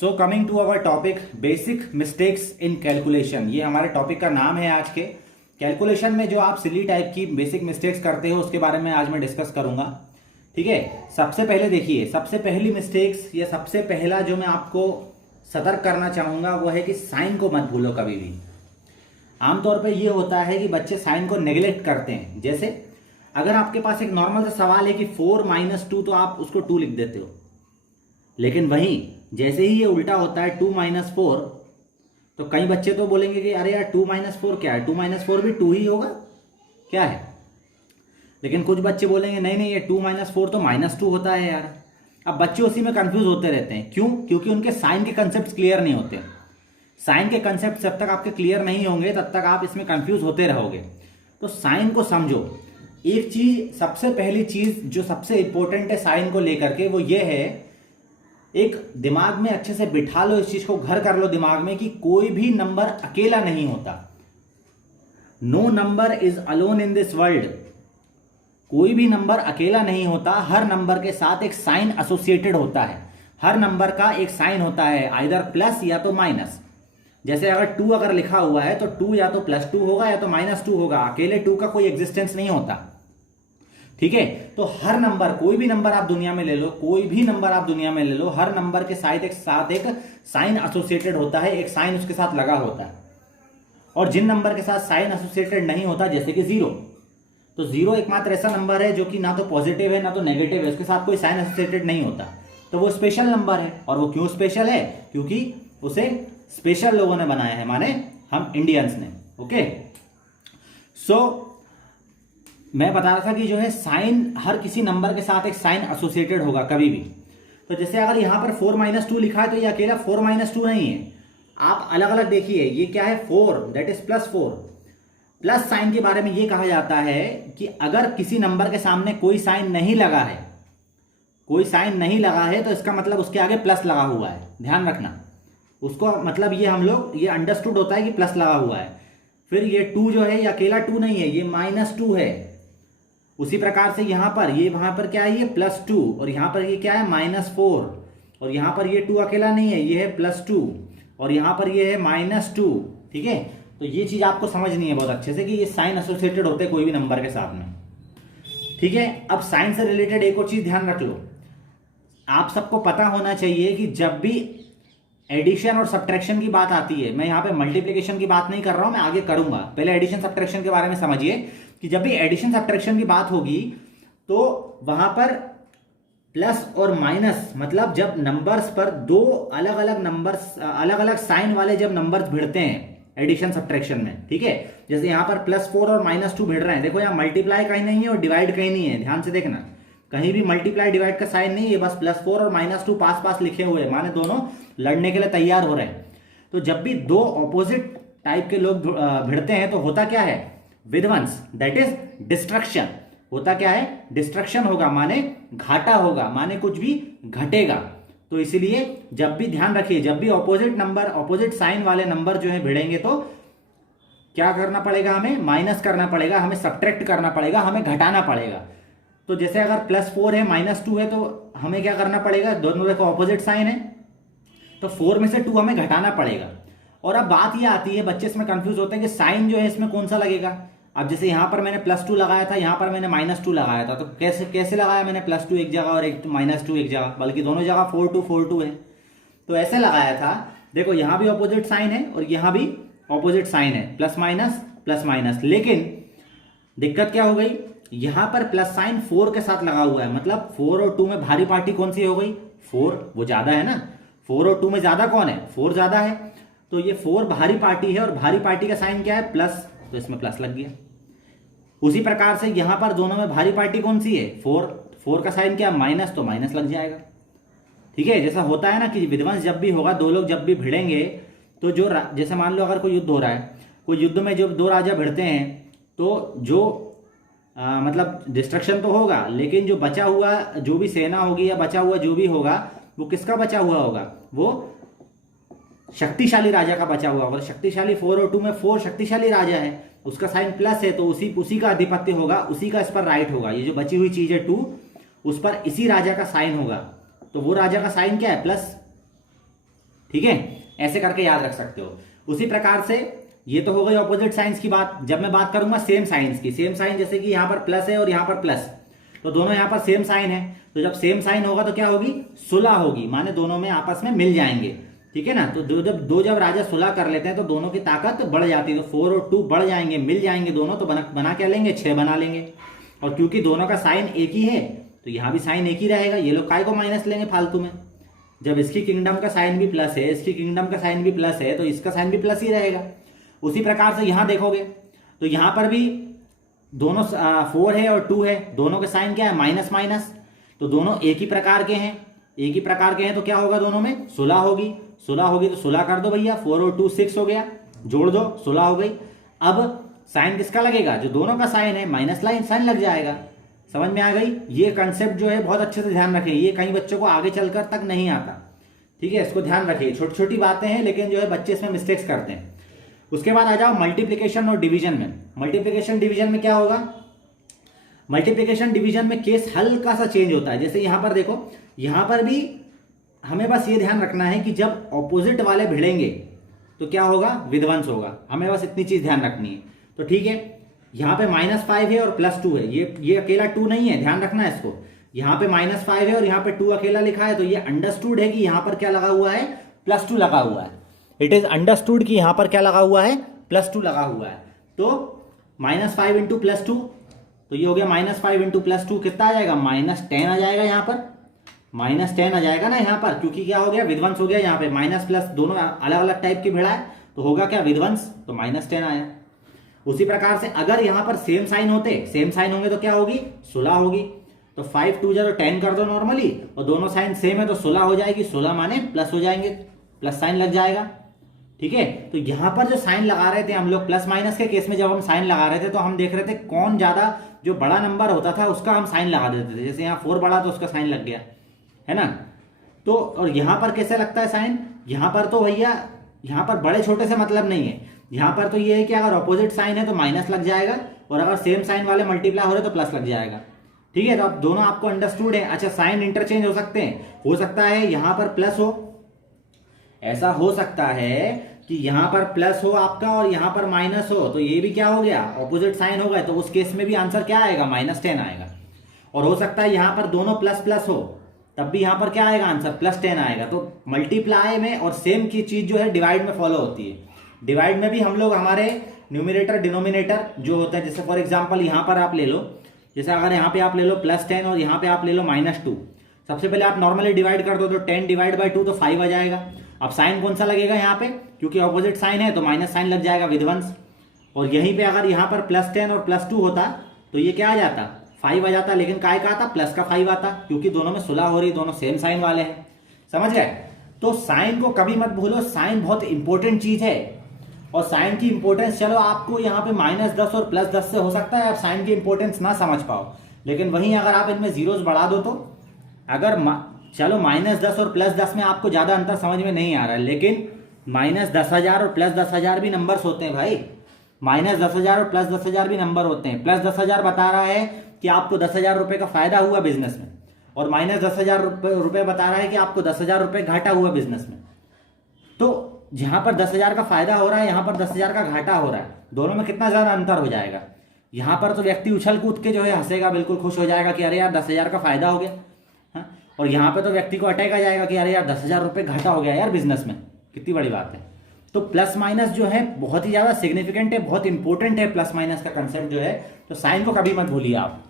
So coming to our topic basic mistakes in calculation. ये हमारे topic का नाम है आज के। कैलकुलेशन में जो आप सिली टाइप की बेसिक मिस्टेक्स करते हो उसके बारे में आज मैं डिस्कस करूंगा। ठीक है, सबसे पहले देखिए, सबसे पहली मिस्टेक्स या सबसे पहला जो मैं आपको सतर्क करना चाहूंगा वो है कि साइन को मत भूलो कभी भी। आमतौर पे ये होता है कि बच्चे साइन को नेग्लेक्ट करते हैं। जैसे अगर आपके पास एक नॉर्मल सा सवाल है कि 4 - 2, तो आप उसको 2 लिख देते हो, लेकिन वहीं जैसे ही ये उल्टा होता है 2 - 4, तो कई बच्चे तो बोलेंगे कि अरे यार 2 - 4 क्या है, 2 - 4 भी 2 ही होगा क्या है। लेकिन कुछ बच्चे बोलेंगे नहीं नहीं, ये 2 - 4 तो -2 होता है यार। अब बच्चे उसी में कंफ्यूज होते रहते हैं। क्यों? क्योंकि उनके साइन के कंसेप्ट क्लियर नहीं होते। साइन के कंसेप्ट जब तक आपके क्लियर नहीं होंगे तब तक आप इसमें कंफ्यूज होते रहोगे। तो साइन को समझो। एक चीज, सबसे पहली चीज जो सबसे इंपॉर्टेंट है साइन को लेकर के, वो ये है, एक दिमाग में अच्छे से बिठा लो, इस चीज को घर कर लो दिमाग में, कि कोई भी नंबर अकेला नहीं होता। No number is alone in this world. कोई भी नंबर अकेला नहीं होता। हर नंबर के साथ एक साइन एसोसिएटेड होता है। हर नंबर का एक साइन होता है, आइदर प्लस या तो माइनस। जैसे अगर 2 अगर लिखा हुआ है तो 2 या तो +2 होगा या तो -2 होगा। अकेले 2 का कोई एग्जिस्टेंस नहीं होता। ठीक है, तो हर नंबर, कोई भी नंबर आप दुनिया में ले लो, कोई भी नंबर आप दुनिया में ले लो, हर नंबर के साथ एक साइन एसोसिएटेड होता है, एक साइन उसके साथ लगा होता है। और जिन नंबर के साथ साइन एसोसिएटेड नहीं होता, जैसे कि 0, तो 0 एकमात्र ऐसा नंबर है जो कि ना तो पॉजिटिव है ना तो नेगेटिव है, उसके साथ कोई साइन एसोसिएटेड नहीं होता, तो वो स्पेशल नंबर है। और वो क्यों स्पेशल है? क्योंकि उसे स्पेशल लोगों ने बनाया है, माने हम इंडियंस ने। ओके, सो मैं बता रहा था कि जो है साइन, हर किसी नंबर के साथ एक साइन एसोसिएटेड होगा कभी भी। तो जैसे अगर यहां पर 4 - 2 लिखा है तो ये अकेला 4 - 2 नहीं है। आप अलग अलग देखिए, ये क्या है, 4, दैट इज +4। प्लस साइन के बारे में ये कहा जाता है कि अगर किसी नंबर के सामने कोई साइन नहीं लगा है, कोई साइन नहीं लगा है, तो इसका मतलब उसके आगे प्लस लगा हुआ है। ध्यान रखना, उसको मतलब ये हम लोग ये अंडरस्टूड होता है कि प्लस लगा हुआ है। फिर ये 2 जो है, ये अकेला 2 नहीं है, ये -2 है। उसी प्रकार से यहां पर, ये वहां पर क्या है, ये +2, और यहां पर ये क्या है, -4, और यहां पर ये 2 अकेला नहीं है, ये है +2, और यहां पर ये है -2। ठीक है, तो ये चीज आपको समझनी है बहुत अच्छे से कि ये साइन एसोसिएटेड होते हैं कोई भी नंबर के साथ में। ठीक है, अब साइन से रिलेटेड एक और चीज ध्यान रख लो। आप सबको पता होना चाहिए कि जब भी एडिशन और सब्ट्रैक्शन की बात आती है, मैं यहां पे मल्टीप्लिकेशन की बात नहीं कर रहा हूं, मैं आगे करूंगा, पहले एडिशन सब्ट्रैक्शन के बारे में समझिए कि जब भी एडिशन सब्ट्रैक्शन की बात होगी तो वहां पर प्लस और माइनस, मतलब जब नंबर्स पर दो अलग अलग नंबर्स, अलग अलग साइन वाले जब नंबर्स भिड़ते हैं एडिशन सब्ट्रैक्शन में, ठीक है, जैसे यहां पर +4 और -2 भिड़ रहे हैं, देखो यहां मल्टीप्लाई कहीं नहीं है और डिवाइड कहीं नहीं है, ध्यान से देखना, कहीं भी मल्टीप्लाई डिवाइड का साइन नहीं है, बस +4 और -2 पास पास लिखे हुए हैं, माने दोनों लड़ने के लिए तैयार हो रहे हैं। तो जब भी दो ऑपोजिट टाइप के लोग भिड़ते हैं तो होता क्या है, विध्वंस, दैट इज डिस्ट्रक्शन। होता क्या है, डिस्ट्रक्शन होगा, माने घाटा होगा, माने कुछ भी घटेगा। तो इसीलिए जब भी ध्यान रखिए, जब भी ऑपोजिट नंबर, ऑपोजिट साइन वाले नंबर जो है भिड़ेंगे तो क्या करना पड़ेगा, हमें माइनस करना पड़ेगा, हमें सब्ट्रैक्ट करना पड़ेगा, हमें घटाना पड़ेगा। तो जैसे अगर +4 है -2 है तो हमें क्या करना पड़ेगा, दोनों देखो ऑपोजिट साइन है, तो 4 में से 2 हमें घटाना पड़ेगा। और अब बात यह आती है, बच्चे इसमें कंफ्यूज होते हैं कि साइन जो है इसमें कौन सा लगेगा। अब जैसे यहां पर मैंने +2 लगाया था, यहां पर मैंने -2 लगाया था, तो कैसे लगाया मैंने, +2 एक जगह और एक -2 एक जगह, बल्कि दोनों जगह 4 2 है, तो ऐसे लगाया था। देखो यहां भी ऑपोजिट साइन है और यहां भी ऑपोजिट साइन है, प्लस माइनस, लेकिन दिक्कत क्या हो गई, यहां पर प्लस साइन 4 के साथ लगा हुआ है, मतलब 4 और 2 में भारी पार्टी कौन सी हो गई, 4, वो ज्यादा है ना, 4 और 2 में ज्यादा कौन है, 4 ज्यादा है, तो ये 4 भारी पार्टी है, और भारी पार्टी का साइन क्या है, प्लस, तो इसमें प्लस लग गया। उसी प्रकार से यहां पर दोनों में भारी पार्टी कौन सी है, 4 का साइन क्या, माइनस, तो माइनस लग जाएगा। ठीक है, जैसा होता है ना कि विध्वंस जब भी होगा, दो लोग जब भी भिड़ेंगे तो जो, जैसे मान लो अगर कोई युद्ध हो रहा है, कोई युद्ध में जब दो राजा भिड़ते हैं तो जो मतलब डिस्ट्रक्शन तो होगा, लेकिन जो बचा हुआ जो भी सेना होगी या बचा हुआ जो भी होगा, वो किसका बचा हुआ होगा, वो शक्तिशाली राजा का बचा हुआ होगा। शक्तिशाली 4 और 2 में 4 शक्तिशाली राजा है, उसका साइन प्लस है, तो उसी का आधिपत्य होगा, उसी का इस पर राइट होगा। ये जो बची हुई चीज है 2, उस पर इसी राजा का साइन होगा, तो वो राजा का साइन क्या है, प्लस। ठीक है, ऐसे करके याद रख सकते हो। उसी प्रकार से ये तो हो गई ऑपोजिट साइंस की बात। जब मैं बात करूंगा सेम साइंस की, सेम साइन जैसे कि यहाँ पर प्लस है और यहाँ पर प्लस, तो दोनों यहाँ पर सेम साइन है, तो जब सेम साइन होगा तो क्या होगी, सुलह होगी, माने दोनों में आपस में मिल जाएंगे, ठीक है ना। तो जब राजा सुलह कर लेते हैं तो दोनों की ताकत बढ़ जाती है, तो 4 और 2 बढ़ जाएंगे, मिल जाएंगे दोनों, तो बना क्या लेंगे, 6 बना लेंगे। और क्योंकि दोनों का साइन एक ही है तो यहाँ भी साइन एक ही रहेगा। ये लोग काय को माइनस लेंगे फालतू में, जब इसकी किंगडम का साइन भी प्लस है, इसकी किंगडम का साइन भी प्लस है, तो इसका साइन भी प्लस ही रहेगा। उसी प्रकार से यहां देखोगे तो यहां पर भी दोनों 4 है और 2 है, दोनों के साइन क्या है, माइनस माइनस, तो दोनों एक ही प्रकार के हैं, एक ही प्रकार के हैं, तो क्या होगा, दोनों में सुलह होगी। सुलह होगी तो सुलह कर दो भैया, 4 और 2 6 हो गया, जोड़ दो, सुलह हो गई। अब साइन किसका लगेगा, जो दोनों का साइन है, माइनस लाइन साइन लग जाएगा। समझ में आ गई। ये कंसेप्ट जो है बहुत अच्छे से ध्यान रखें, ये कई बच्चों को आगे चलकर तक नहीं आता, ठीक है, इसको ध्यान रखिए। छोटी छोटी बातें हैं लेकिन जो है बच्चे इसमें मिस्टेक्स करते हैं। उसके बाद आ जाओ मल्टीप्लिकेशन और डिवीजन में। मल्टीप्लिकेशन डिवीजन में क्या होगा, मल्टीप्लिकेशन डिवीजन में केस हल्का सा चेंज होता है। जैसे यहां पर देखो, यहां पर भी हमें बस ये ध्यान रखना है कि जब ऑपोजिट वाले भिड़ेंगे तो क्या होगा, विध्वंस होगा, हमें बस इतनी चीज ध्यान रखनी है। तो ठीक है, यहाँ पे -5 है और +2 है, ये अकेला 2 नहीं है, ध्यान रखना है इसको। यहाँ पे -5 है और यहाँ पे 2 अकेला लिखा है, तो ये अंडरस्टूड है कि यहाँ पर क्या लगा हुआ है, +2 लगा हुआ है। इट इज अंडरस्टूड कि यहाँ पर क्या लगा हुआ है, +2 लगा हुआ है। तो -5 इंटू +2, तो ये हो गया -5 इंटू +2, कितना आ जाएगा, -10 आ जाएगा। यहाँ पर -10 आ जाएगा ना यहाँ पर, क्योंकि क्या हो गया, विध्वंस हो गया। यहाँ पे माइनस प्लस दोनों अलग अलग टाइप की भिड़ा है, तो होगा क्या, विध्वंस, तो -10 आया। उसी प्रकार से अगर यहां पर सेम साइन होंगे तो क्या होगी, सुलह होगी। तो 5 2 0 10 कर दो नॉर्मली, और दोनों साइन सेम है तो सुलह हो जाएगी, सुलह माने प्लस हो जाएंगे, प्लस साइन लग जाएगा, ठीक है। तो यहां पर जो साइन लगा रहे थे हम लोग, प्लस माइनस के केस में जब हम साइन लगा रहे थे तो हम देख रहे थे कौन ज्यादा, जो बड़ा नंबर होता था उसका हम साइन लगा देते थे। जैसे यहाँ 4 बड़ा तो उसका साइन लग गया, है ना। तो और यहां पर कैसे लगता है साइन, यहां पर तो भैया यहां पर बड़े छोटे से मतलब नहीं है, यहां पर तो ये है कि अगर ऑपोजिट साइन है तो माइनस लग जाएगा, और अगर सेम साइन वाले मल्टीप्लाई हो रहे तो प्लस लग जाएगा, ठीक है। तो अब दोनों आपको अंडरस्टूड है। अच्छा, साइन इंटरचेंज हो सकते हैं, हो सकता है यहां पर प्लस हो, ऐसा हो सकता है कि यहां पर प्लस हो आपका और यहां पर माइनस हो, तो ये भी क्या हो गया, ऑपोजिट साइन हो गए, तो उस केस में भी आंसर क्या आएगा, -10 आएगा। और हो सकता है यहां पर दोनों प्लस प्लस हो, तब भी यहां पर क्या आएगा आंसर, +10 आएगा। तो मल्टीप्लाई में और सेम की चीज जो है डिवाइड में फॉलो होती है। डिवाइड में भी हम लोग हमारे न्यूमिनेटर डिनोमिनेटर जो होते हैं, जैसे फॉर एग्जांपल यहां पर आप ले लो, जैसे अगर यहां पे आप ले लो +10 और यहां पे आप ले लो -2, सबसे पहले आप नॉर्मली डिवाइड कर दो, तो 10 डिवाइड बाई 2 तो 5 आ जाएगा। अब साइन कौन सा लगेगा यहाँ पे, क्योंकि ऑपोजिट साइन है तो माइनस साइन लग जाएगा, विध्वंस। और यहीं पे अगर यहाँ पर +10 और +2 होता तो ये क्या आ जाता, 5 आ जाता, लेकिन काय का आता, प्लस का 5 आता, क्योंकि दोनों में सुलह हो रही, दोनों सेम साइन वाले हैं। समझ गए। तो साइन को कभी मत भूलो, साइन बहुत इंपॉर्टेंट चीज है। और साइन की इंपॉर्टेंस, चलो आपको यहाँ पे -10 और +10 से हो सकता है आप साइन की इंपॉर्टेंस ना समझ पाओ, लेकिन वहीं अगर आप इनमें जीरोस बढ़ा दो तो, अगर चलो -10 और +10 में आपको ज्यादा अंतर समझ में नहीं आ रहा है, लेकिन -10,000 और +10,000 भी नंबर्स होते हैं भाई। -10,000 और +10,000 भी नंबर होते हैं। +10,000 बता रहा है कि आपको 10,000 रुपए का फायदा हुआ बिजनेस में, और -10,000 रुपए बता रहा है कि आपको 10,000 रुपए घाटा हुआ बिजनेस में। तो जहां पर 10,000 का फायदा हो रहा है, यहां पर 10,000 का घाटा हो रहा है, दोनों में कितना ज्यादा अंतर हो जाएगा। यहां पर तो व्यक्ति उछल कूद के जो है हंसेगा, बिल्कुल खुश हो जाएगा कि अरे यार 10,000 का फायदा हो गया, हाँ? और यहाँ पे तो व्यक्ति को अटैक आ जाएगा कि अरे यार 10,000 रुपए घाटा हो गया यार बिजनेस में, कितनी बड़ी बात है। तो प्लस माइनस जो है बहुत ही ज्यादा सिग्निफिकेंट है, बहुत इंपॉर्टेंट है प्लस माइनस का कंसेप्ट जो है। तो साइन को कभी मत भूलिए आप।